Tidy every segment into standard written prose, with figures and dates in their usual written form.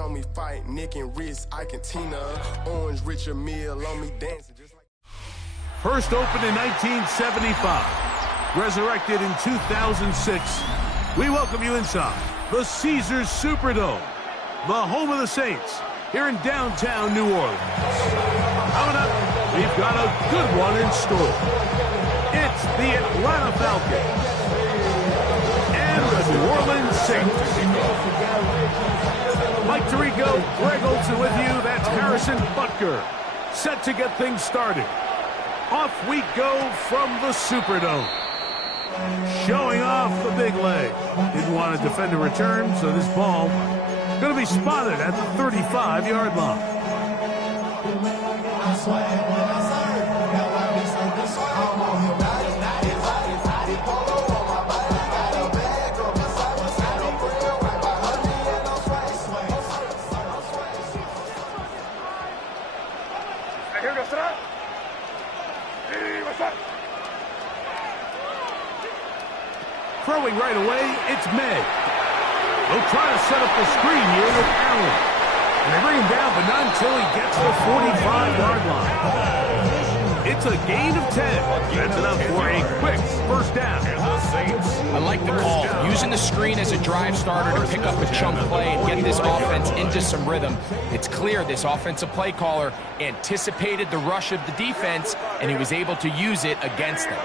on me fight, neck and wrist, I can Tina. Orange Richard Mill on me dancing just like. First opened in 1975, resurrected in 2006. We welcome you inside the Caesars Superdome, the home of the Saints, here in downtown New Orleans. Coming up, we've got a good one in store. It's the Atlanta Falcons and the New Orleans Saints. Mike Tirico, Greg Olson with you. That's Harrison Butker, set to get things started. Off we go from the Superdome. Showing off the big leg. Didn't want to defend a return, so this ball going to be spotted at the 35-yard line. Throwing right away, it's May. They'll try to set up the screen here with Allen. And they bring him down, but not until he gets to the 45-yard line. It's a gain of 10. That's enough for a quick first down. I like the call. Using the screen as a drive starter to pick up a chunk play and get this offense into some rhythm. It's clear this offensive play caller anticipated the rush of the defense, and he was able to use it against them.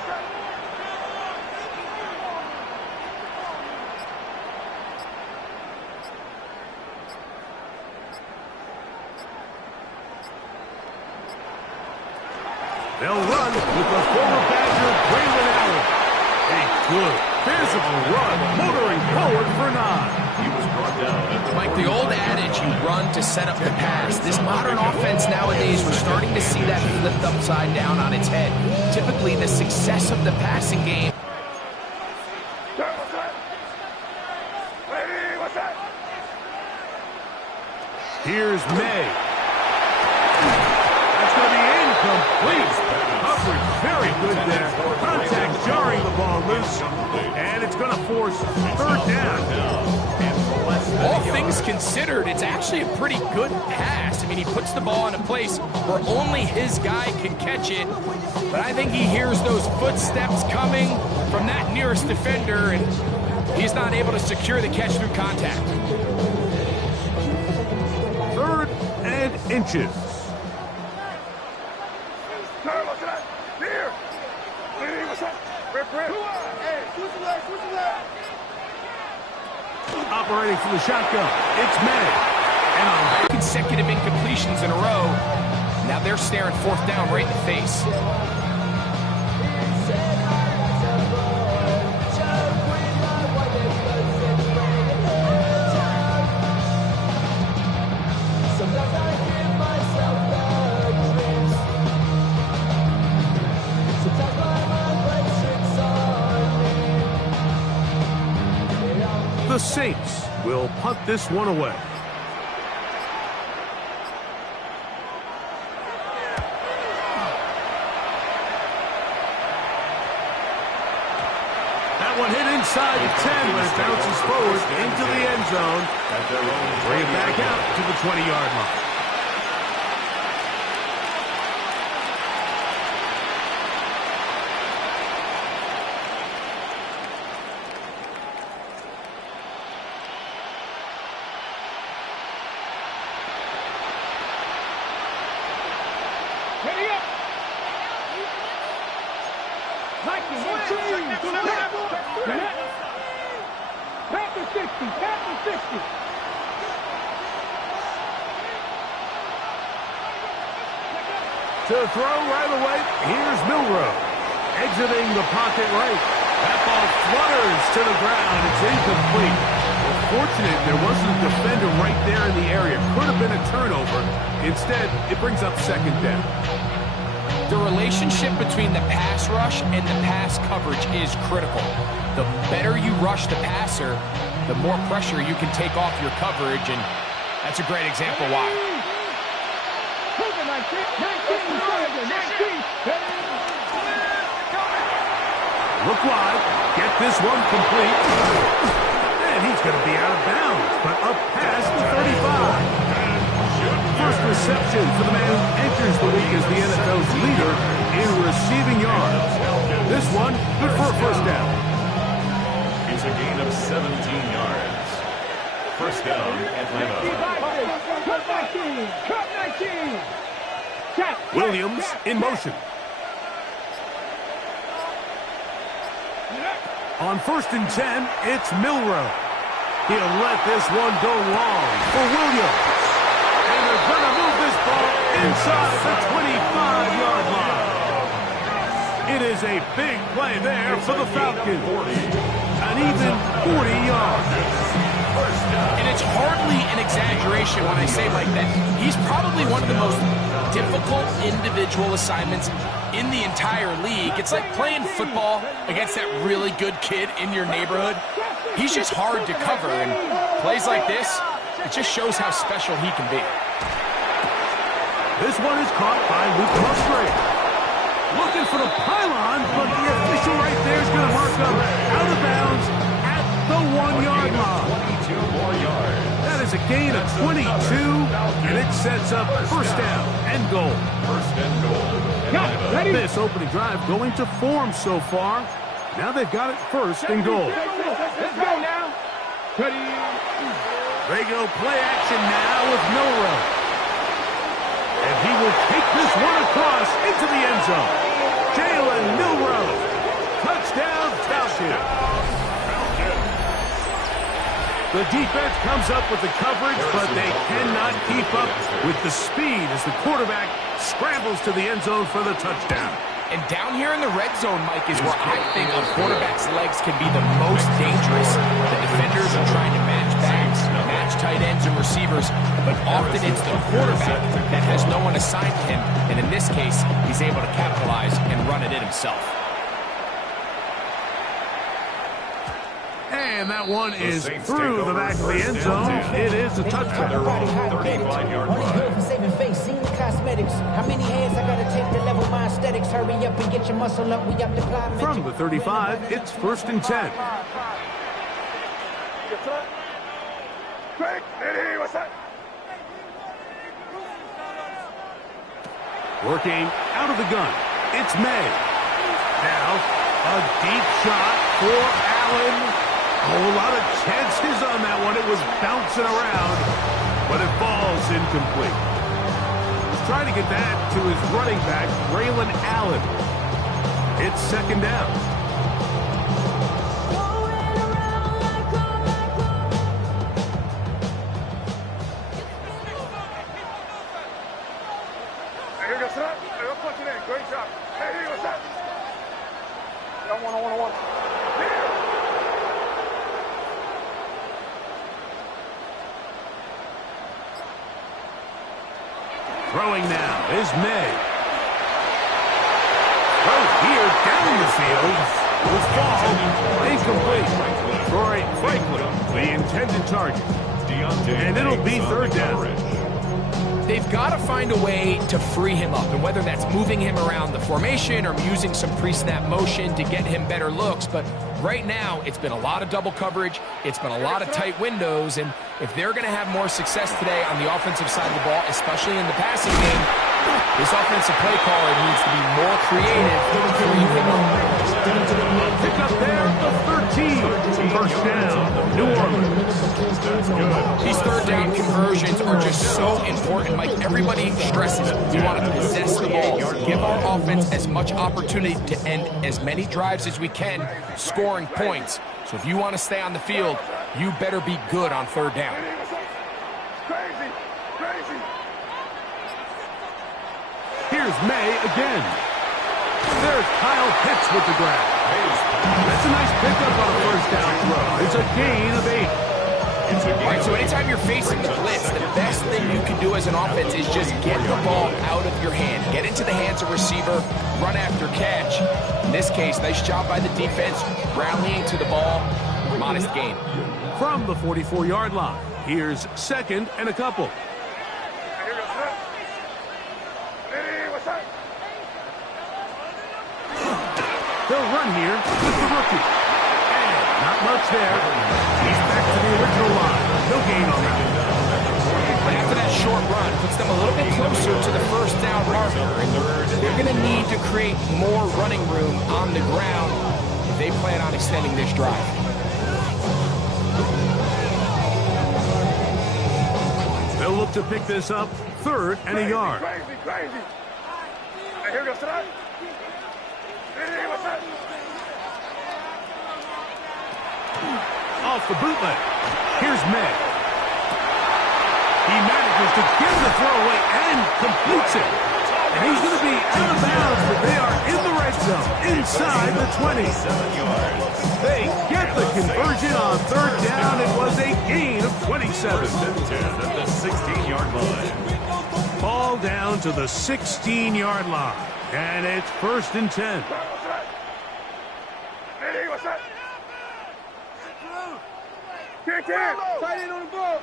They'll run with the former Badger, Braylon Allen. A good, physical run, motoring forward for 9. He was brought down. Mike, the old adage, you run to set up the pass. This modern offense nowadays, we're starting to see that flipped upside down on its head. Typically, the success of the passing game. Here's May. That's going to be incomplete. Coverage very good there. Contact jarring the ball loose. And it's going to force third down. All things considered, it's actually a pretty good pass. I mean, he puts the ball in a place where only his guy can catch it. But I think he hears those footsteps coming from that nearest defender, and he's not able to secure the catch through contact. 3rd and inches. Operating from the shotgun, it's May. And on consecutive incompletions in a row, now they're staring 4th down right in the face. The Saints will punt this one away. That one hit inside the 10, but it bounces forward into the end zone. Bring it back out to the 20-yard line. To throw right away, here's Milrow. Exiting the pocket right. That ball flutters to the ground. It's incomplete. Well, fortunate there wasn't a defender right there in the area. Could have been a turnover. Instead, it brings up 2nd down. The relationship between the pass rush and the pass coverage is critical. The better you rush the passer, the more pressure you can take off your coverage, and that's a great example why. Look wide, get this one complete, and he's going to be out of bounds, but up past the 35. reception for the man who enters the league as the NFL's leader in receiving yards. This one, good for a first down. It's a gain of 17 yards. First down, Atlanta. Williams in motion. On 1st and 10, it's Milrow. He'll let this one go long for Williams. And they're going to move this ball inside the 25-yard line. It is a big play there for the Falcons. An even 40 yards. And it's hardly an exaggeration when I say like that. He's probably one of the most difficult individual assignments in the entire league. It's like playing football against that really good kid in your neighborhood. He's just hard to cover, and plays like this, it just shows how special he can be. This one is caught by Luke Musgrave. Looking for the pylon, but the official right there is going to mark up out of bounds at the 1-yard line. 22 more yards. That is a gain of 22, and it sets up first down and goal. First and goal. This opening drive going to form so far. Now they've got it first and goal. Let's go now. They go play action now with Milrow. And he will take this one across into the end zone. Jalen Milrow. Touchdown, Falcons. The defense comes up with the coverage, but they cannot keep up with the speed as the quarterback scrambles to the end zone for the touchdown. And down here in the red zone, Mike, is where I think a quarterback's legs can be the most dangerous. The defenders are trying to match backs, match tight ends and receivers, but often it's the quarterback that has no one assigned to him. And in this case, he's able to capitalize and run it in himself. And that one is through the back of the end zone. It is a touchdown. How many hands I gotta take to level my aesthetics? Hurry up and get your muscle up. We up the climb. From the 35, it's 1st and 10. Working out of the gun, it's May. Now, a deep shot for Allen. A whole lot of chances on that one. It was bouncing around, but it falls incomplete. He's trying to get that to his running back, Braylon Allen. It's 2nd down. Hey, here goes that. Hey, let's punch it in. Great job. Hey, here goes that. I want. Throwing now is May. Throw here down the field. Will fall incomplete. Troy Franklin, the intended target. And it'll be 3rd down. They've got to find a way to free him up, and whether that's moving him around the formation or using some pre-snap motion to get him better looks. But right now, it's been a lot of double coverage. It's been a lot of tight windows, and if they're going to have more success today on the offensive side of the ball, especially in the passing game, this offensive play caller needs to be more creative to free him up. Pick up there of 13. First down, New Orleans. These 3rd down conversions are just so important. Like everybody stresses, we want to possess the ball, give our offense as much opportunity to end as many drives as we can, scoring points. So if you want to stay on the field, you better be good on 3rd down. Crazy. Here's May again. There's Kyle Pitts with the grab. That's a nice pickup on a 1st down throw. It's a gain of 8. All right, so anytime you're facing the blitz, the best thing you can do as an offense is just get the ball out of your hand. Get into the hands of receiver, run after catch. In this case, nice job by the defense, rallying to the ball, modest gain. From the 44-yard line, here's 2nd and a couple. Here goes that. Hey, what's that? They'll run here with the rookie. And not much there. He's back to the original line. No gain on that. But after that short run, puts gets them a little bit closer to the first down marker. And they're going to need to create more running room on the ground if they plan on extending this drive. They'll look to pick this up, 3rd and a yard. Crazy. Hey, here goes tonight. Hey, what's that? Off the bootleg. Here's May. He manages to get the throw away and completes it. And he's going to be out of bounds, but they are in the red zone, inside the 20. They get the conversion on 3rd down. It was a gain of 27. 10 at the 16-yard line. Ball down to the 16-yard line. And it's 1st and 10. Hey, what's that? Can't. Tight end on the ball.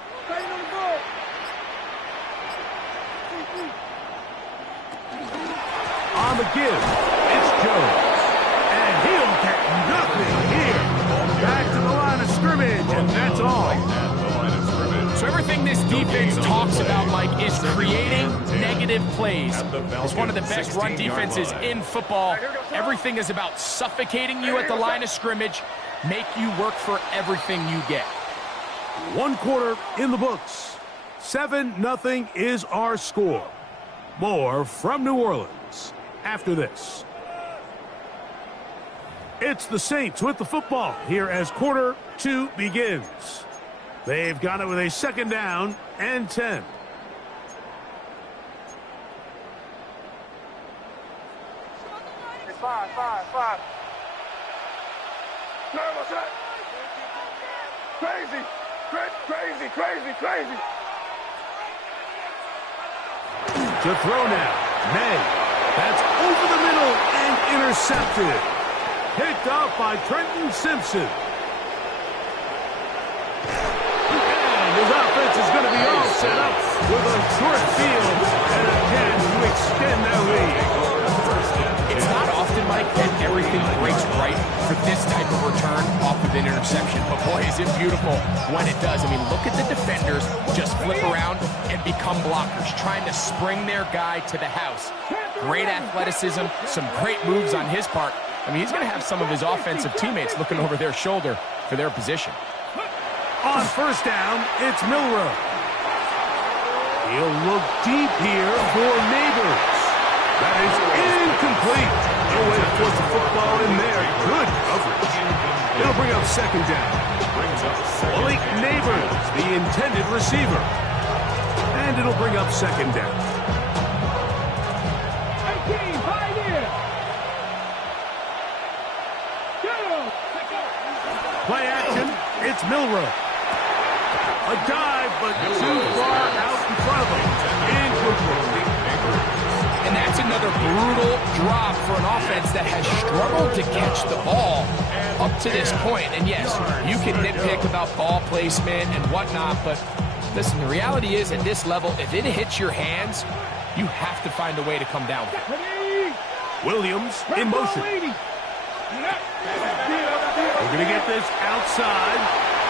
On the give, it's Jones. And he'll get nothing here. Back to the line of scrimmage, and that's all. So everything this defense talks about, Mike, is creating negative plays. It's one of the best run defenses in football. Everything is about suffocating you at the line of scrimmage, make you work for everything you get. 1 quarter in the books. 7-0 is our score. More from New Orleans after this. It's the Saints with the football here as quarter 2 begins. They've got it with a 2nd down and 10. It's 5. No, what's that? Crazy. To throw now, May. That's over the middle and intercepted. Picked up by Trenton Simpson. And his offense is going to be all set up with a short field and a chance to extend their lead. It's not often, Mike, that everything breaks right for this type of return off of an interception. But boy, is it beautiful when it does. I mean, look at the defenders just flip around and become blockers, trying to spring their guy to the house. Great athleticism, some great moves on his part. I mean, he's going to have some of his offensive teammates looking over their shoulder for their position. On 1st down, it's Milroe. He'll look deep here for Neighbors. That is incomplete. No way to force the football in there. Good coverage. It'll bring up 2nd down. Malik Neighbors, the intended receiver. And it'll bring up 2nd down. Play action. It's Milroe. A dive, but too far out in front of him. Incomplete. And that's another brutal drop for an offense that has struggled to catch the ball up to this point. And yes, you can nitpick about ball placement and whatnot, but listen, the reality is at this level, if it hits your hands, you have to find a way to come down with it. Williams in motion. We're going to get this outside.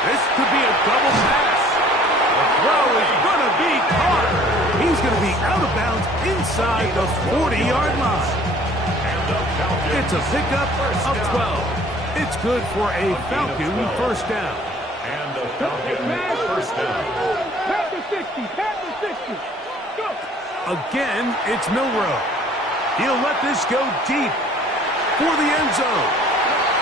This could be a double pass. The throw is going to be caught. He's going to be out of bounds inside the 40-yard line. It's a pickup of 12. It's good for a Falcon 1st down. And the Falcon 1st down. Panther 60. Go. Again, it's Milroe. He'll let this go deep for the end zone.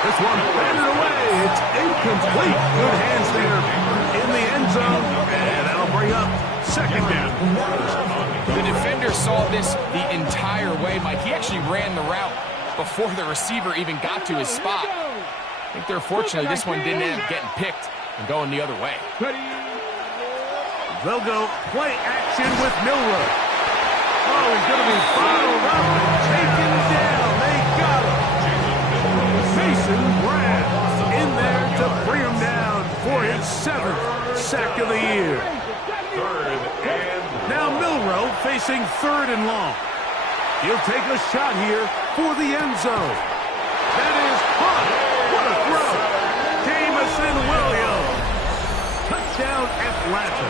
This one batted away. It's incomplete. Good hands there in the end zone. And that'll bring up 2nd down. The defender saw this the entire way, Mike. He actually ran the route before the receiver even got to his spot. I think they're fortunate this one didn't end up getting picked and going the other way. They'll go play action with Milroe. Oh, he's going to be followed up and taken down. They got him. Mason Brown in there to bring him down for his 7th sack of the year. Now Milroe facing 3rd and long. He'll take a shot here for the end zone. That is caught. What a throw. Jamison Williams. Touchdown Atlanta.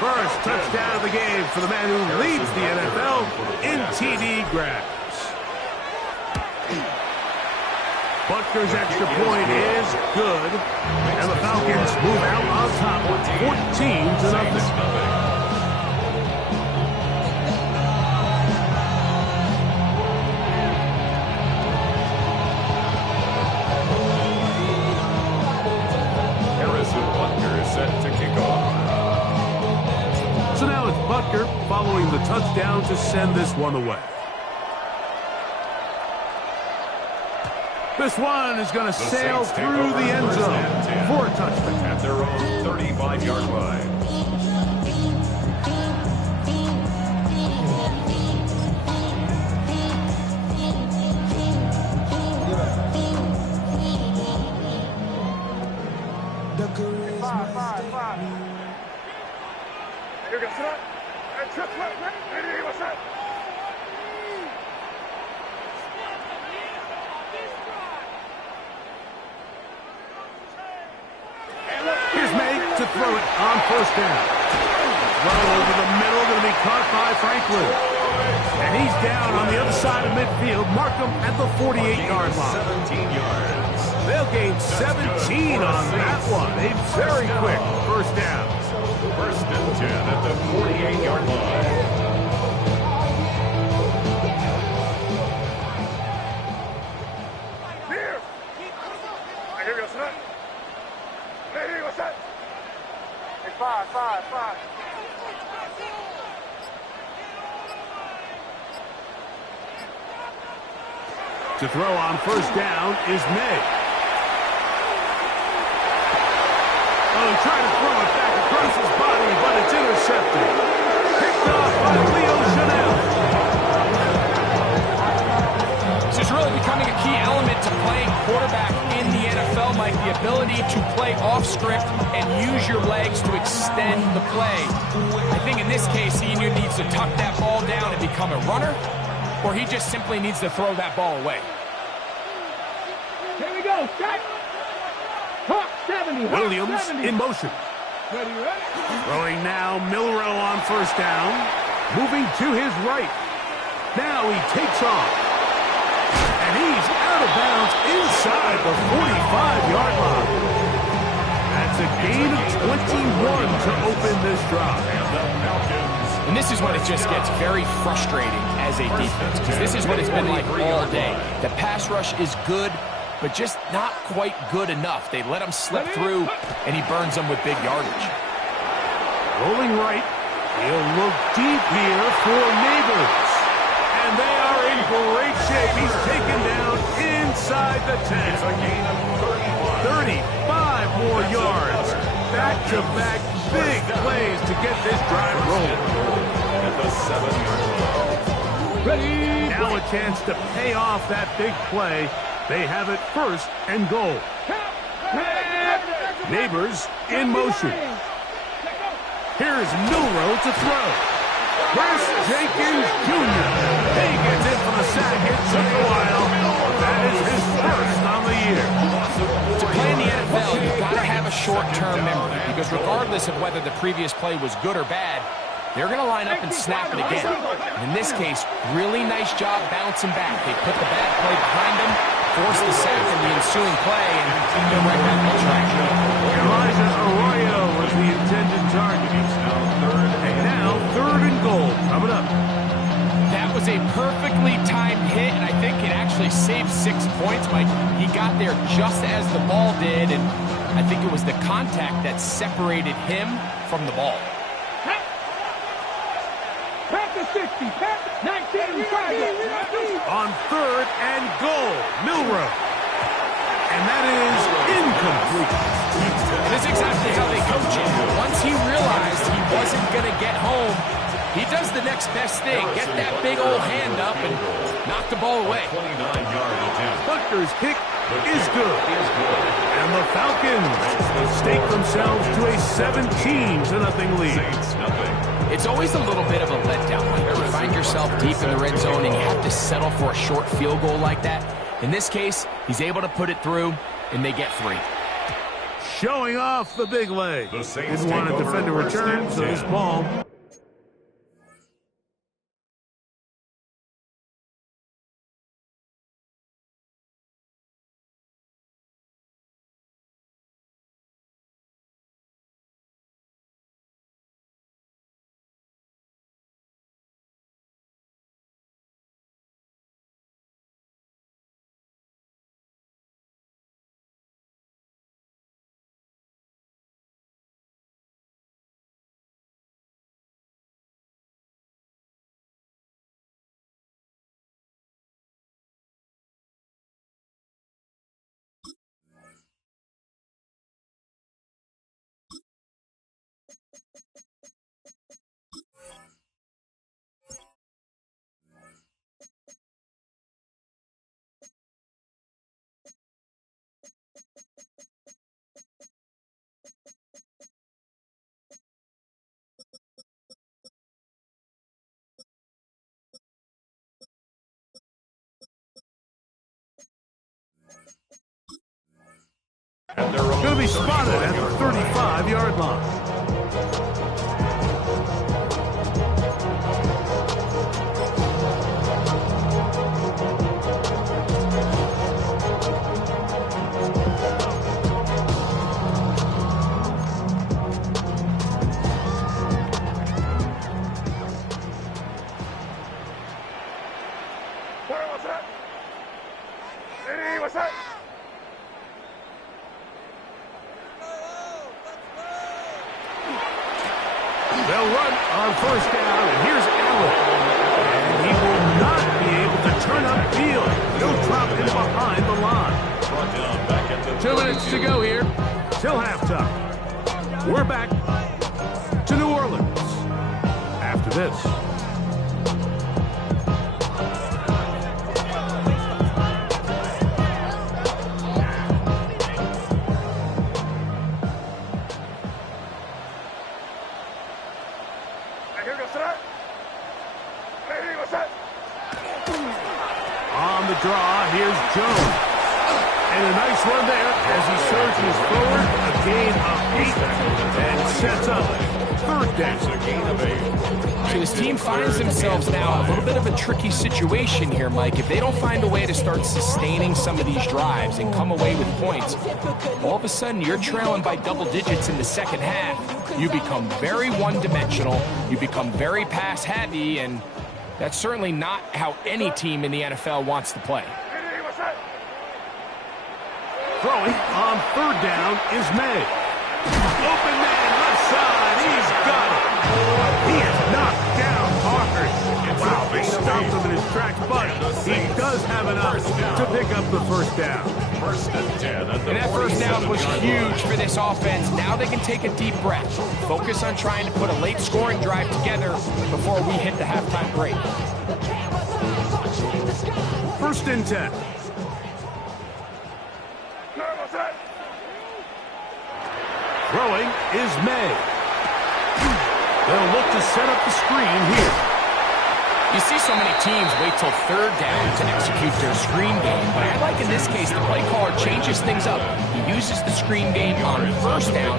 First touchdown of the game for the man who leads the NFL in TD grabs. Butker's extra point is good, and the Falcons move out on top 14-0. Set to kick off. So now it's Butker following the touchdown to send this one away. This one is going to sail through the end zone for a touchdown. At their own 35-yard line. Here's May to throw it on first down. Throw over the middle, going to be caught by Franklin. And he's down on the other side of midfield. Mark him at the 48-yard line. 17 yards. They'll gain 17 on that one. A very quick first down. First and 10 at the 48-yard line. Five. To throw on first down is May. Oh, he tried to throw it back across his body, but it's intercepted. Picked off by Leo Chanel. This is really becoming a key element to playing quarterback in the NFL, Mike. The ability to play off script and use your legs to extend the play. I think in this case, he either needs to tuck that ball down and become a runner, or he just simply needs to throw that ball away. Here we go, set. Hawk 70. Williams 70. in motion. Ready. Throwing now, Milrow on first down. Moving to his right. Now he takes off. And he's out of bounds inside the 45-yard line. That's a gain of 21 to open this drive. And this is when it just gets very frustrating as a defense, because this is what it's been like all day. The pass rush is good, but just not quite good enough. They let him slip through, and he burns them with big yardage. Rolling right. He'll look deep here for Neighbors. And they are in great shape. He's taken down inside the 10. It's a gain of 35 more yards. Back-to-back big plays to get this drive rolling. At the 7-yard line. Ready. Now a chance to pay off that big play. They have it first and goal. Neighbors in motion. Here's Milrow to throw. Chris Jenkins Jr. He gets in for the sack. It took a while. That is his first on the year. To play in the NFL, you've got to have a short-term memory, because regardless of whether the previous play was good or bad, they're going to line up and snap it again. And in this case, really nice job bouncing back. They put the bad play behind them, forced the sack in the ensuing play, and they're right back on track. Elijah Arroyo was the intended target. And now third and goal coming up. That was a perfectly timed hit, and I think it actually saved 6 points, Mike. He got there just as the ball did, and I think it was the contact that separated him from the ball. Pack the 60. Pack 19. On third and goal, Milrow. And that is incomplete. This is exactly how they coach him. Once he realized he wasn't going to get home, he does the next best thing. Get that big old hand up and knock the ball away. 29-yard attempt. Butker's kick is good. And the Falcons stake themselves to a 17-0 lead. It's always a little bit of a letdown when you find yourself deep in the red zone and you have to settle for a short field goal like that. In this case, he's able to put it through, and they get 3. showing off the big leg. The Saints Didn't want to take over defend a first return, and so this 10. ball. Going to be spotted at the 35-yard line. What's that? Ready, what's that? They'll run on first down, and here's Allen. And he will not be able to turn upfield. He'll drop in behind the line. 2 minutes to go here till halftime. We're back to New Orleans after this. Here goes that. Ready, what's that? On the draw, here's Jones. And a nice run there as he surges forward. A gain of 8 and sets up third down. So this team finds themselves now in a little bit of a tricky situation here, Mike. If they don't find a way to start sustaining some of these drives and come away with points, all of a sudden you're trailing by double digits in the second half. You become very one-dimensional. You become very pass-heavy, and that's certainly not how any team in the NFL wants to play. Ready, what's that? Throwing on third down is May. Open man left side. He's got it. He is knocked down hard. Wow, they stopped him in his tracks, but he does have enough to pick up the first down. First and 10 at the And that first down was huge for this offense. Now they can take a deep breath. Focus on trying to put a late scoring drive together before we hit the halftime break. First and 10. What's that? Throwing is May. They'll look to set up the screen here. You see so many teams wait till third down to execute their screen game, but I like in this case the play caller changes things up. He uses the screen game on first down,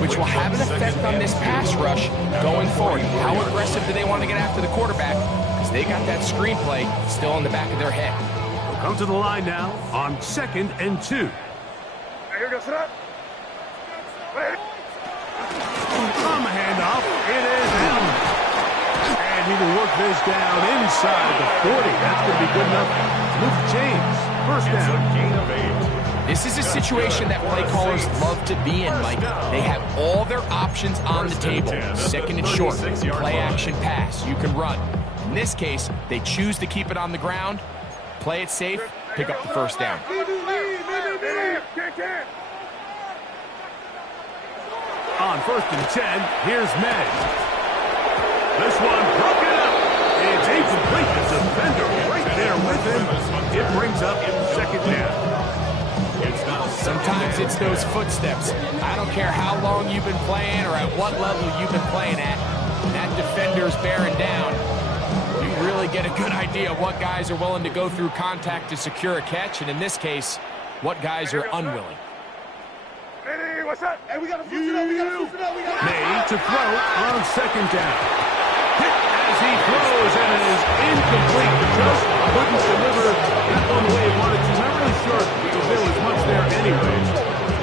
which will have an effect on this pass rush going forward. How aggressive do they want to get after the quarterback? Because they got that screenplay still in the back of their head. We'll come to the line now on 2nd and 2. Here goes that. Ready. On the handoff, it is Allen. And he will work this down inside the 40. That's going to be good enough to move the chains. First down. gain of 8. This is a situation that play callers love to be in, Mike. They have all their options on the table. Second and short, play action pass. You can run. In this case, they choose to keep it on the ground, play it safe, pick up the first down. On 1st and 10, here's May. This one broken up. It's incomplete. The defender right there with him. It brings up 2nd down. Sometimes it's those footsteps. I don't care how long you've been playing or at what level you've been playing at. That defender's bearing down. You really get a good idea of what guys are willing to go through contact to secure a catch, and in this case, what guys are unwilling. Ready, what's up? Hey, we got to switch it up. We got to switch it up. May to throw on second down. Hit as he throws, and it is incomplete. Just couldn't deliver that one the way he wanted to. Not really sure if there was much there anyways.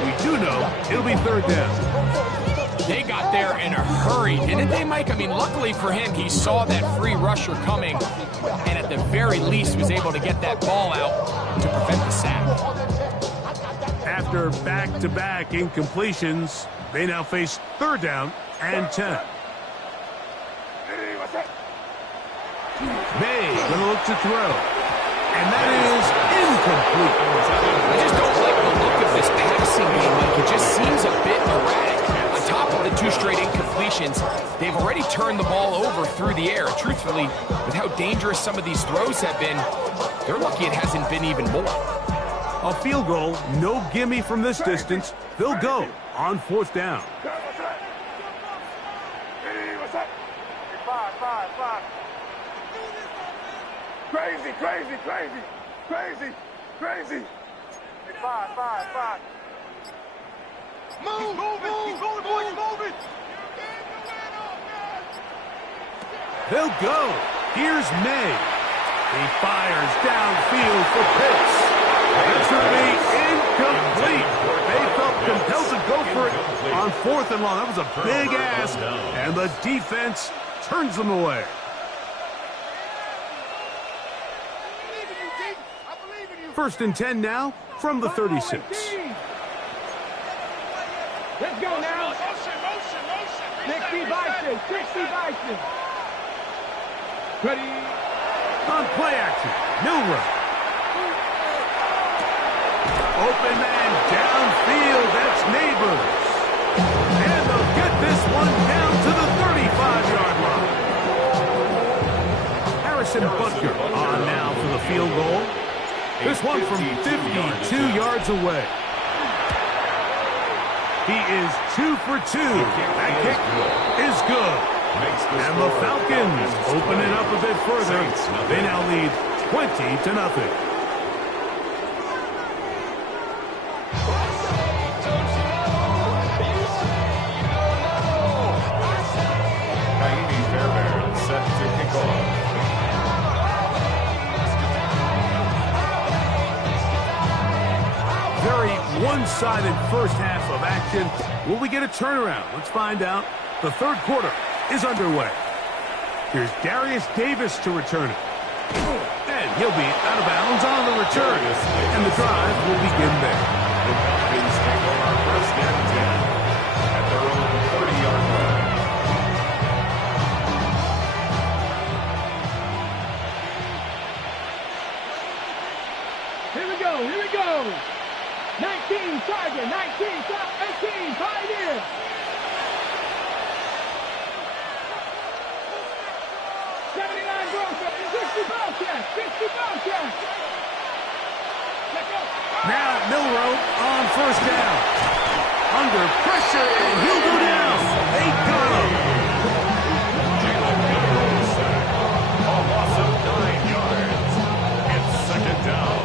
We do know it'll be third down. They got there in a hurry, didn't they, Mike? I mean, luckily for him, he saw that free rusher coming, and at the very least was able to get that ball out to prevent the sack. After back-to-back incompletions, they now face third down and 10. May going to look to throw, and that is incomplete. I just don't like the look of this passing game, Mike. It just seems a bit erratic. On top of the 2 straight incompletions, they've already turned the ball over through the air. Truthfully, with how dangerous some of these throws have been, they're lucky it hasn't been even more. A field goal, no gimme from this distance. They'll go on fourth down. Crazy, crazy, crazy, crazy, crazy. 5. Move, move, keep going, boys, move it. They'll go. Here's May. He fires downfield for Pitts. That's going to be incomplete. They felt compelled to go for it on fourth and long. That was a big ask, and the defense turns them away. First and 10 now from the 36. Let's go now. Motion. 60 Bison. Ready. On play action, Milrow. Open man downfield, that's Neighbors. And they'll get this one down to the 35-yard line. Harrison Butker on now for the field goal. This one from 52 yards away. He is 2 for 2. That kick is good. And the Falcons open it up a bit further. They now lead 20-0. One-sided first half of action. Will we get a turnaround? Let's find out. The third quarter is underway. Here's Darius Davis to return it. And he'll be out of bounds on the return. And the drive will begin there. The Falcons take over first and 10 at their own 30-yard line. Here we go. 19 Tiger, 18 Pioneer. Now Milrow on first down. Under pressure, and he'll go down. They got him. A loss of 9 yards. It's second down.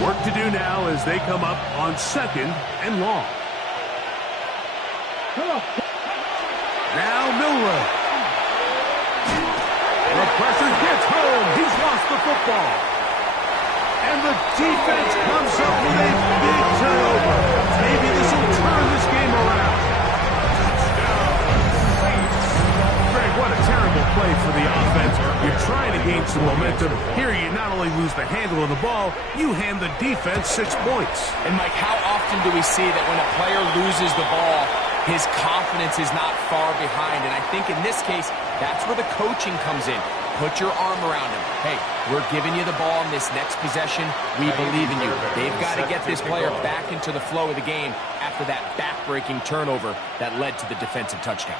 Work to do now as they come up on second and long. Now Milrow. The pressure gets home. He's lost the football. And the defense comes up with a big turnover. Maybe this will turn this game around. Greg, what a terrible play for the offense. You're trying to gain some momentum. Here you not only lose the handle of the ball, you hand the defense 6 points. And Mike, how often do we see that when a player loses the ball, his confidence is not far behind? And I think in this case, that's where the coaching comes in. Put your arm around him. Hey, we're giving you the ball in this next possession. We believe in you. They've got to get this player back into the flow of the game after that back-breaking turnover that led to the defensive touchdown.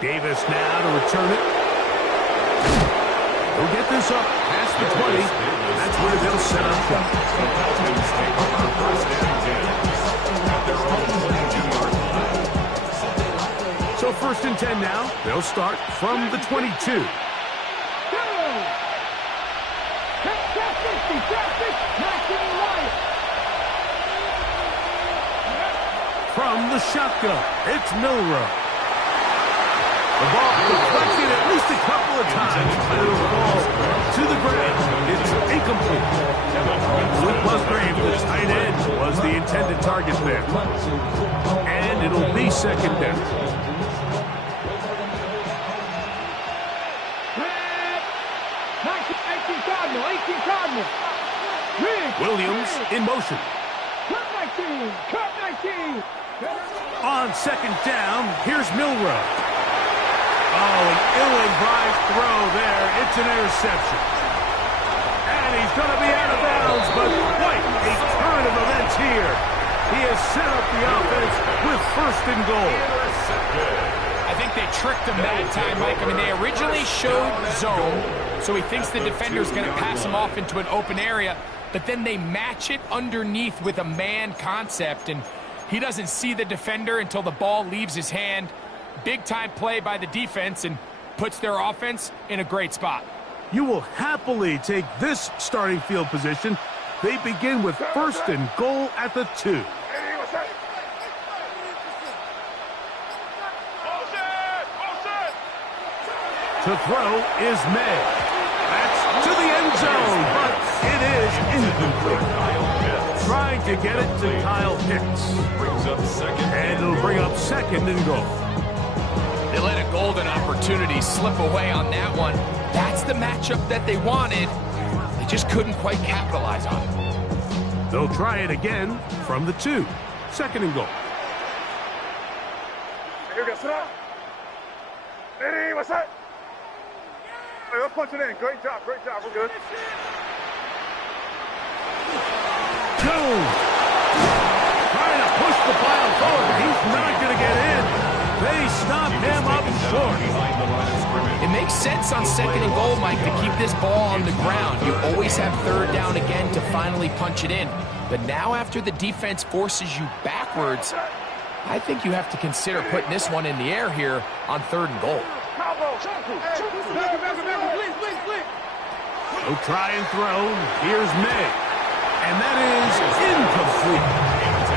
Davis now to return it. He'll get this up past the 20. That's where they'll set up shop. The Falcons take over first and 10 at their own 22-yard line. So So 1st and 10 now. They'll start from the 22. From the shotgun, it's Milrow. The ball deflected at least a couple of times, but it'll fall to the ground. It's incomplete. Luke Musgrave, the tight end, was the intended target there. And it'll be 2nd down. Williams in motion. Cut 19. On 2nd down, here's Milrow. Oh, an ill-advised throw there. It's an interception. And he's going to be out of bounds, but quite a turn of events here. He has set up the offense with 1st and goal. I think they tricked him that time, Mike. I mean, they originally showed zone, so he thinks the defender's going to pass him off into an open area, but then they match it underneath with a man concept, and he doesn't see the defender until the ball leaves his hand. Big-time play by the defense and puts their offense in a great spot. You will happily take this starting field position. They begin with 1st and goal at the 2. To throw is May. That's to the end zone, but it is incomplete. Trying to get it to Kyle Pitts. And it'll bring up 2nd and goal. They let a golden opportunity slip away on that one. That's the matchup that they wanted. They just couldn't quite capitalize on it. They'll try it again from the 2. 2nd and goal. Here we go. Sit up. Ready, what's that? Hey, let's punch it in. Great job. We're good. Jones trying to push the pile forward. He's not going to get in. They stop him up short. It makes sense on 2nd and goal, Mike, to keep this ball on the ground. You always have 3rd down again to finally punch it in. But now after the defense forces you backwards, I think you have to consider putting this one in the air here on 3rd and goal. So try and throw. Here's May. And that is incomplete.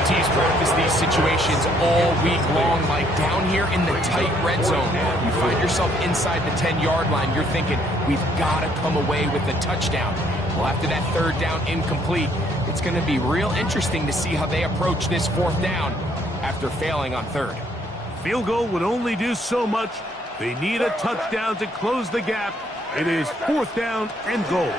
Teams practice these situations all week long, Mike. Down here in the tight red zone, you find yourself inside the 10-yard line. You're thinking, we've got to come away with a touchdown. Well, after that 3rd down incomplete, it's going to be real interesting to see how they approach this 4th down after failing on 3rd. Field goal would only do so much. They need a touchdown to close the gap. It is 4th down and goal.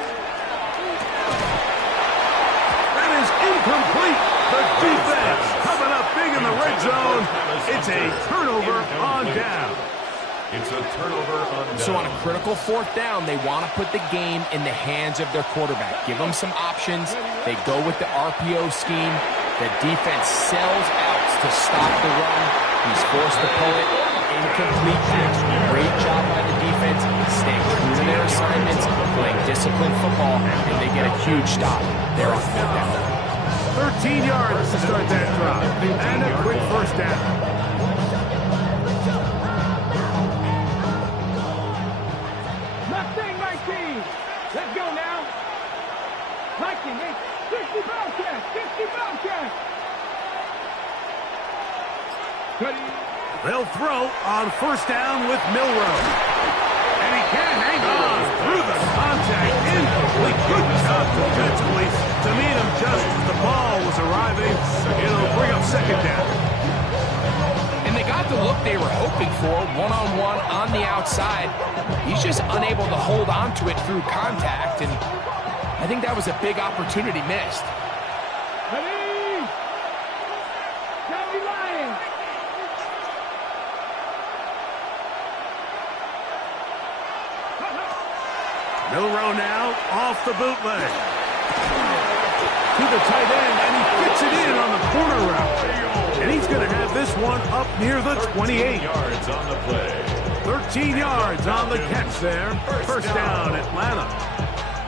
That is incomplete. The defense coming up big in the red zone. It's a turnover on down. It's a turnover on down. So on a critical 4th down, they want to put the game in the hands of their quarterback. Give them some options. They go with the RPO scheme. The defense sells outs to stop the run. He's forced to pull it. Incomplete pass. Great job by the defense. Staying true to their assignments, playing disciplined football, and they get a huge stop there on 4th down. 13 yards to start that drive. And a quick 1st down. Mustang 19. Let's go now. 19, 60 Bobcats. 60 Bobcats. They'll throw on 1st down with Milrow. And he can hang on through the contact. Incomplete. Good job defensively to meet him just as the ball was arriving. It'll bring up 2nd down. And they got the look they were hoping for, one-on-one on the outside. He's just unable to hold on to it through contact, and I think that was a big opportunity missed. Milrow now off the bootleg. To the tight end, and he fits it in on the corner route. And he's going to have this one up near the 28. yards on the play. 13 yards on the catch there. 1st down, Atlanta.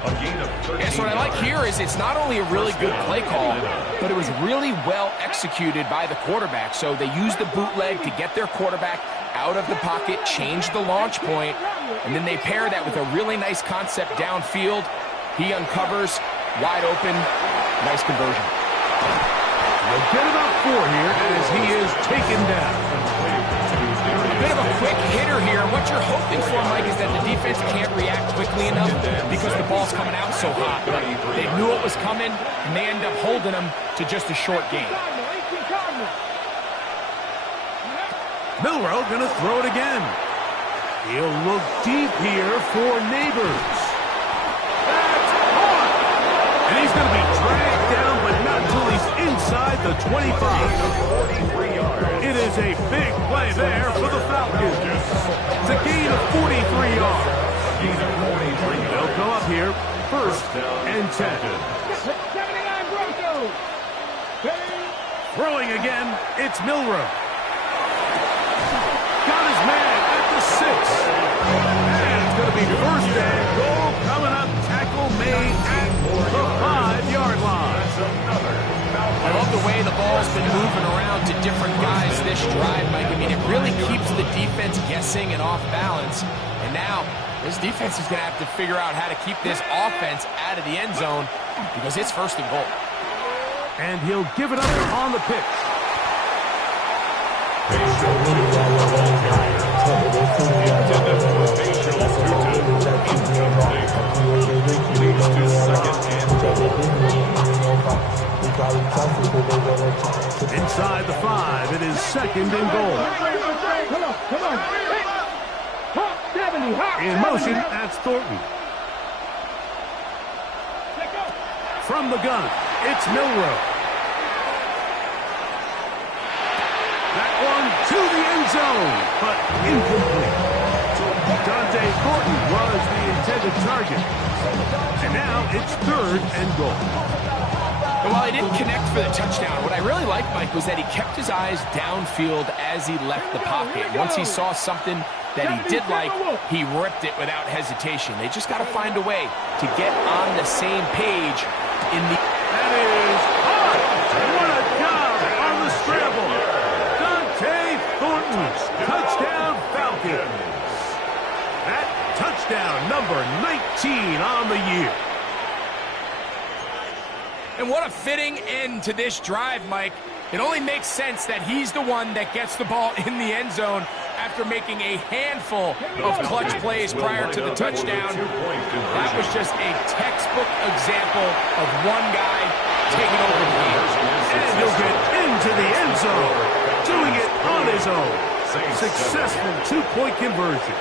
A gain of 13 Yes, what I like here is it's not only a really good play call, but it was really well executed by the quarterback. So they used the bootleg to get their quarterback out of the pocket, change the launch point, and then they pair that with a really nice concept downfield. He uncovers, wide open, nice conversion. They'll get about 4 here as he is taken down. A bit of a quick hitter here. What you're hoping for, Mike, is that the defense can't react quickly enough because the ball's coming out so hot. But they knew it was coming, and they end up holding them to just a short gain. Milroe going to throw it again. He'll look deep here for Neighbors. That's caught! And he's going to be dragged down, but not until he's inside the 25. It is a big play there for the Falcons. It's a gain of 43 yards. They'll go up here, 1st and 10. Throwing again, it's Milroe. Got his man at the 6. And it's going to be 1st and goal coming up. Tackle made at the 5-yard line. I love the way the ball's been moving around to different guys this drive, Mike. I mean, it really keeps the defense guessing and off balance. And now, this defense is going to have to figure out how to keep this offense out of the end zone because it's 1st and goal. And he'll give it up on the pitch. Inside the 5, it is 2nd and goal. In motion, that's Thornton. From the gun, it's Milroe. That one to the end zone, but incomplete. Dante Thornton was the intended target. And now it's 3rd and goal. And while he didn't connect for the touchdown, what I really liked, Mike, was that he kept his eyes downfield as he left the pocket. Once he saw something that he did like, he ripped it without hesitation. They just got to find a way to get on the same page in the... That is hot! What a job on the scramble! Dante Thornton, touchdown Falcons. That touchdown number 19 on the year. And what a fitting end to this drive, Mike. It only makes sense that he's the one that gets the ball in the end zone after making a handful of clutch plays prior to the touchdown. That was just a textbook example of one guy taking over the game. And he'll get into the end zone, doing it on his own. Successful 2-point conversion.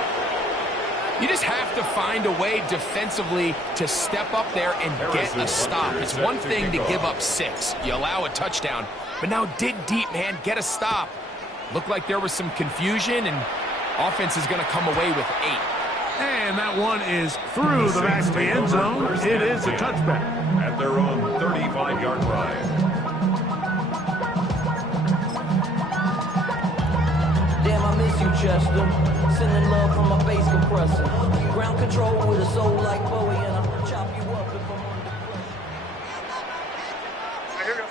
You just have to find a way defensively to step up there and get a stop. It's one thing to give up 6. You allow a touchdown. But now dig deep, man. Get a stop. Looked like there was some confusion, and offense is going to come away with 8. And that one is through the back of the end zone. It is a touchback. At their own 35-yard line. Damn, I miss you, Chester. Sending love from my bass compressor. Ground control with a soul like Bowie, and I'll chop you up if I'm under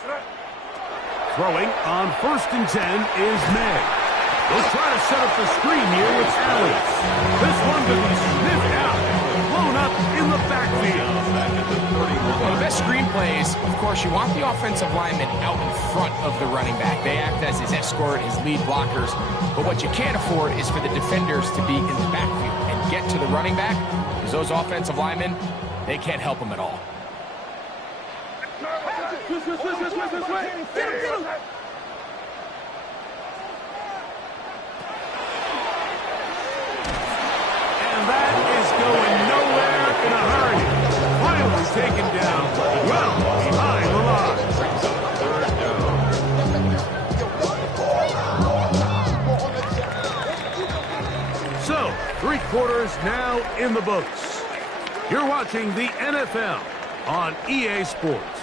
pressure. Throwing on 1st and 10 is May. They'll try to set up the screen here with Alley. This one will be sniffed out, blown up in the backfield. Well, the best screen plays, of course, you want the offensive lineman out in front of the running back. They act as his escort, his lead blockers. But what you can't afford is for the defenders to be in the backfield and get to the running back, because those offensive linemen, they can't help them at all. And that is going nowhere in a hurry. Finally taken down, well behind the line. So, 3 quarters now in the books. You're watching the NFL on EA Sports.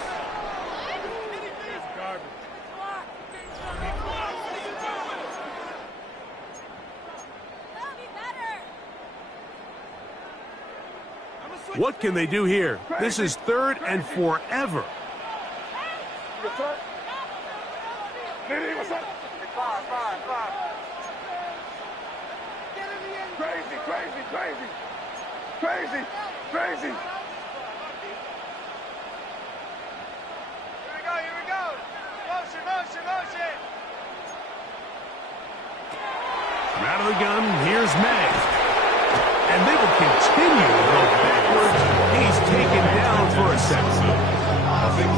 What can they do here? This is 3rd and forever. Crazy, crazy, crazy. Crazy, crazy. Here we go. Motion, motion, motion. Out of the gun, here's May. And they will continue to go backwards. He's taken down for a second.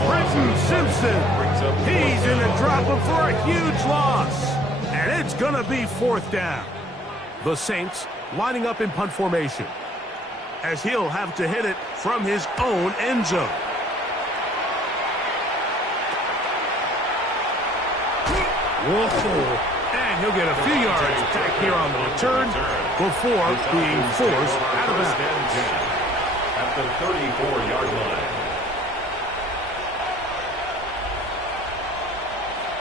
Brenton Simpson. He's in a drop for a huge loss. And it's going to be 4th down. The Saints lining up in punt formation, as he'll have to hit it from his own end zone. Whoa. And he'll get a few yards back here on the return before being forced out of bounds. At the 34-yard line.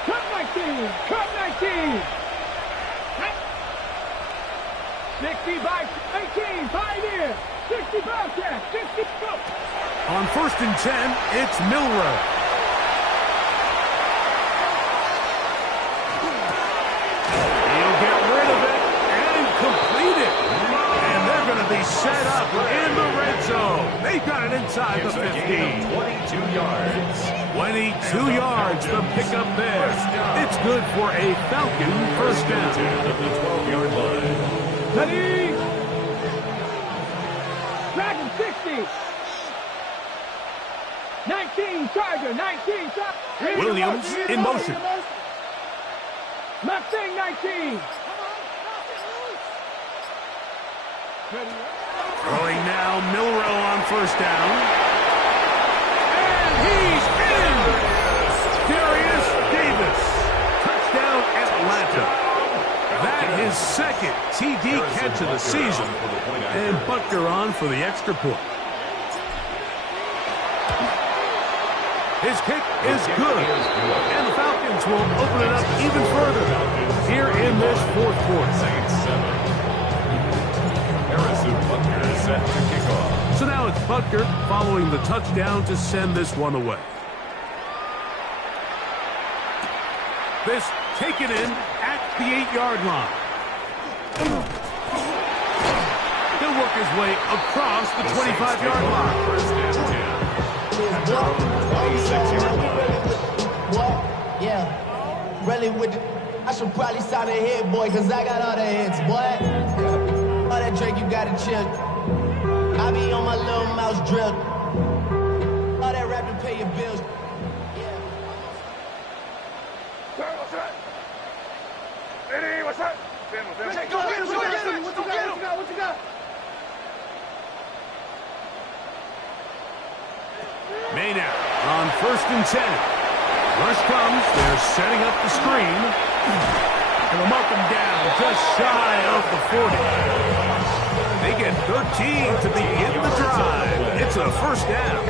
Cut 19. Cut 19. 60 by 18. Pioneer. 60 Bobcat. 60 go. On 1st and 10, it's Milroe. Set up in the red zone. They got it inside the 15. 22 yards. 22 yards to pick up there. It's good for a Falcon first down. At the 12-yard line. Ready. Dragon 60. 19 Charger. 19 Charger. Williams in motion. Mustang 19. Throwing now, Milroe on 1st down. And he's in! Darius Davis. Touchdown, Atlanta. That is 2nd TD catch of the season. And Butker on for the extra point. His kick is good. And the Falcons will open it up even further here in this 4th quarter. Butker is set to kick off. So now it's Butker following the touchdown to send this one away. This taken in at the 8-yard line. He'll work his way across the 25-yard line. 26-yard line. What? Yeah. Really with the... I should probably sign a hit, boy, because I got all the hits, boy. All that Drake, you gotta chill. I be on my little mouse drill. All that rap to pay your bills. Yeah. What's that? Eddie, what's that? Go get him, go get him. What you got? Maynard on 1st and 10. Rush comes. They're setting up the screen. And they'll mark him down just shy of the 40. They get 13 to begin the drive. It's a 1st down.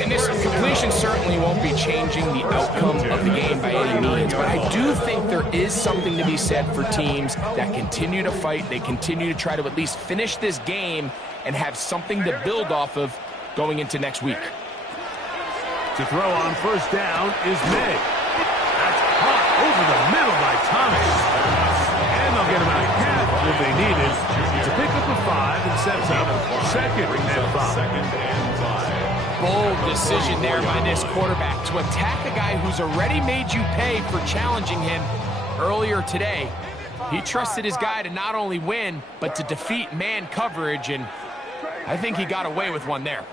And this completion certainly won't be changing the outcome of the game by any means, but I do think there is something to be said for teams that continue to fight. They continue to try to at least finish this game and have something to build off of going into next week. To throw on 1st down is May. That's caught over the middle by Thomas. And they'll get about half what they needed to pick up a 5 and sets up 2nd and 5. Bold decision there by this quarterback to attack a guy who's already made you pay for challenging him earlier today. He trusted his guy to not only win, but to defeat man coverage, and I think he got away with one there.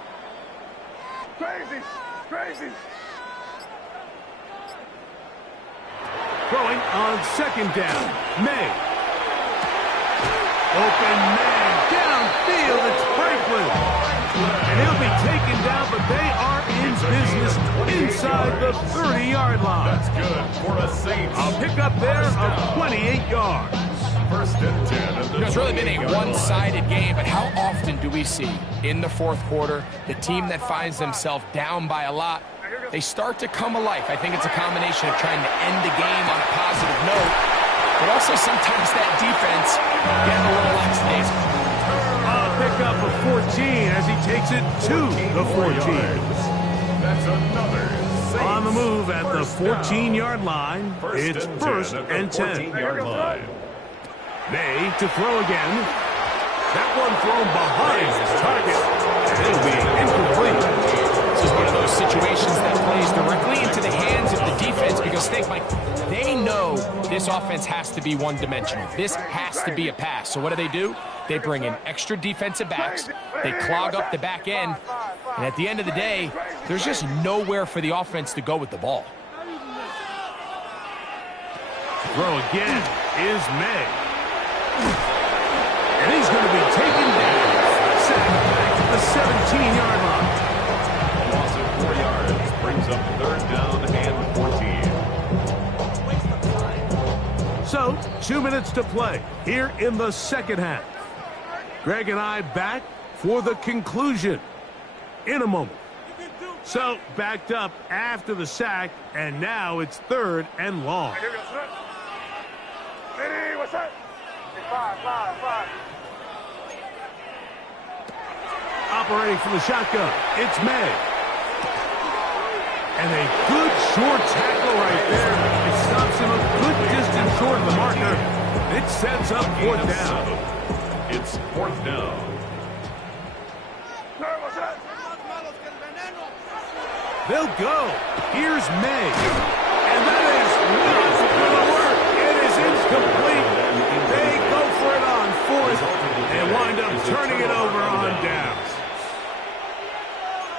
Crazy, crazy. Throwing on 2nd down, May. Open man, downfield, it's Franklin. And he'll be taken down, but they are in business inside the 30-yard line. That's good for a Saints. A pickup there of 28 yards. 1st and 10. It's really been a one-sided game, but how often do we see in the 4th quarter the team that finds themselves down by a lot, they start to come alive? I think it's a combination of trying to end the game on a positive note, but also sometimes that defense getting a little lackadaisical. Pick up a 14 as he takes it to the 14. That's another Saints. On the move at the 14-yard line, it's 1st and 10. 14-yard line. May to throw again. That one thrown behind his target. It'll be incomplete. This is one of those situations that plays directly into the hands of the defense because think, Mike, they know this offense has to be one-dimensional. This has to be a pass. So what do? They bring in extra defensive backs. They clog up the back end. And at the end of the day, there's just nowhere for the offense to go with the ball. Throw again is May. And he's going to be taken down. Sack back at the 17-yard line. A loss of 4 yards brings up 3rd down and 14. So, 2 minutes to play here in the second half. Greg and I back for the conclusion in a moment. So, backed up after the sack, and now it's 3rd and long. Hey, what's up? Five. Operating from the shotgun, it's May. And a good short tackle right there. It stops him a good distance short of the marker. It sets up 4th down. It's 4th down. They'll go. Here's May. And that is not going to work. It is incomplete. They go for it on 4th and wind up turning it over on downs.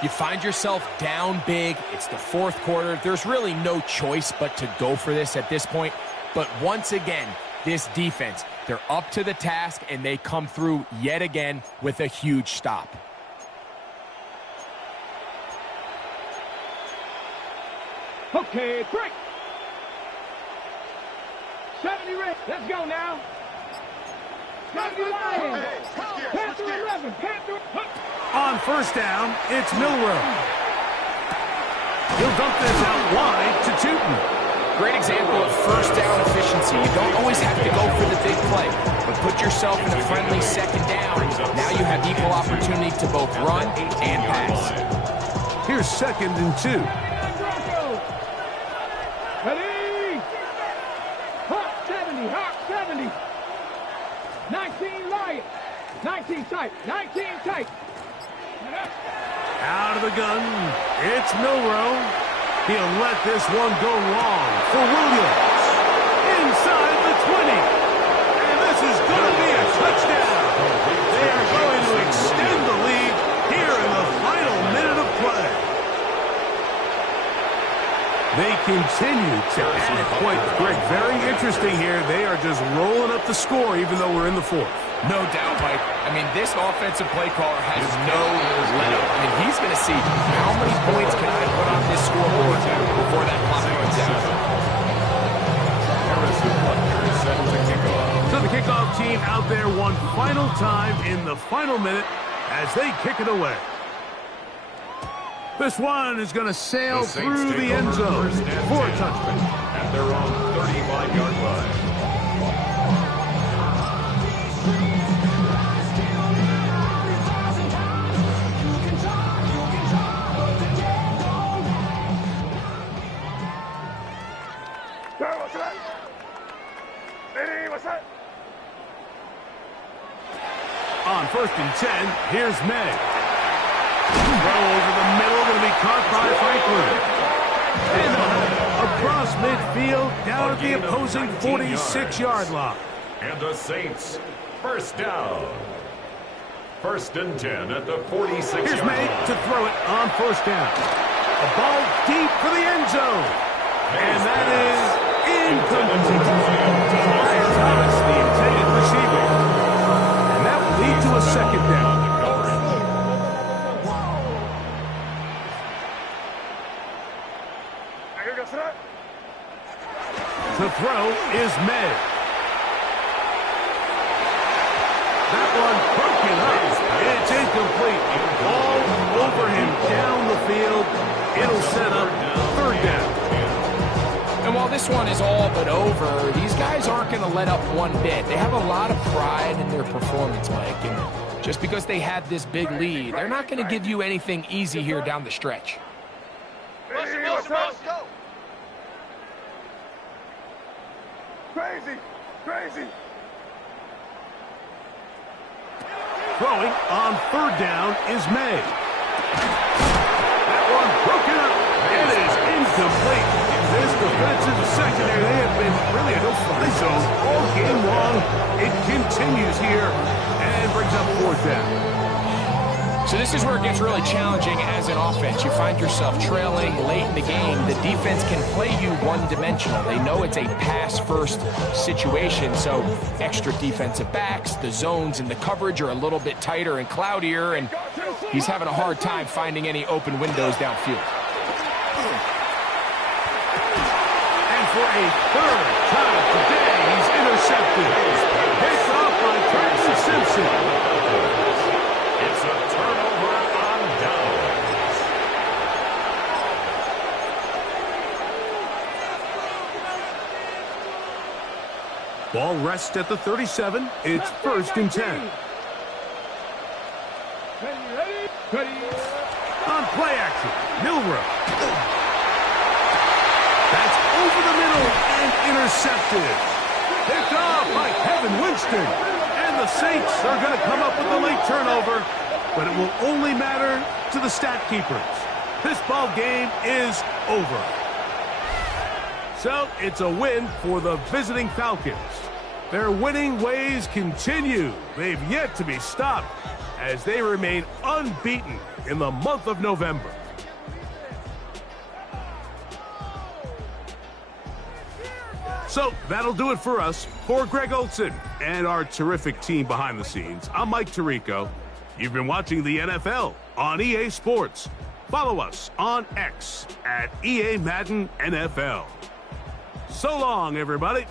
You find yourself down big. It's the 4th quarter. There's really no choice but to go for this at this point. But once again, this defense, they're up to the task, and they come through yet again with a huge stop. Okay, break. 70 ready. Let's go now. 70 Lions. Panther 11. Panther. On 1st down, it's Milroe. He'll dump this out wide to Tootin. Great example of 1st down efficiency. You don't always have to go for the big play, but put yourself in a friendly 2nd down. Now you have equal opportunity to both run and pass. Here's 2nd and 2. Ready? Hawk 70. Hawk 70. 19 Lions. 19 tight. 19 tight. Out of the gun, it's Milroe. He'll let this one go long for Williams. Inside the 20. And this is going to be a touchdown. They are going to extend the lead here in the final minute of play. They continue to add points. Greg, very interesting here. They are just rolling up the score even though we're in the 4th. No doubt, Mike. I mean, this offensive play caller has no let-up. I mean, he's going to see how many points can I put on this scoreboard before that clock runs out. So the kickoff team out there one final time in the final minute as they kick it away. This one is going to sail through the end zone for a touchdown. At their own 35-yard line. On 1st and 10, here's May. Throw over the middle, going to be caught by Franklin. And across midfield, down at the opposing 46-yard line. And the Saints, 1st down. 1st and 10 at the 46-yard line. Here's May to throw it on 1st down. A ball deep for the end zone. And that is incomplete. Brian Thomas, the intended receiver. And that will lead to a 2nd down. The throw is May. That one broken up. It's incomplete. All over him down the field. It'll set up 3rd down. And while this one is all but over, these guys aren't going to let up one bit. They have a lot of pride in their performance, Mike. And just because they had this big lead, they're not going to give you anything easy here down the stretch. Go. Crazy. Throwing on third down is May. That one broken up. It is incomplete. This defensive secondary, they have been really a no-fly zone all game long. It continues here and brings up fourth down. So this is where it gets really challenging as an offense. You find yourself trailing late in the game. The defense can play you one-dimensional. They know it's a pass-first situation, so extra defensive backs, the zones and the coverage are a little bit tighter and cloudier, and he's having a hard time finding any open windows downfield. And for a third time today, he's intercepted. Picked off by Travis Simpson. It's a turnover on downs. Ball rests at the 37. It's 1st and 10. On play action, Milrow. That's over the middle and intercepted. Picked off by Kevin Winston. And the Saints are going to come up with a late turnover, but it will only matter to the stat keepers. This ball game is over. So it's a win for the visiting Falcons. Their winning ways continue. They've yet to be stopped as they remain unbeaten in the month of November. So that'll do it for us. For Greg Olson and our terrific team behind the scenes, I'm Mike Tirico. You've been watching the NFL on EA Sports. Follow us on X at EA Madden NFL. So long, everybody.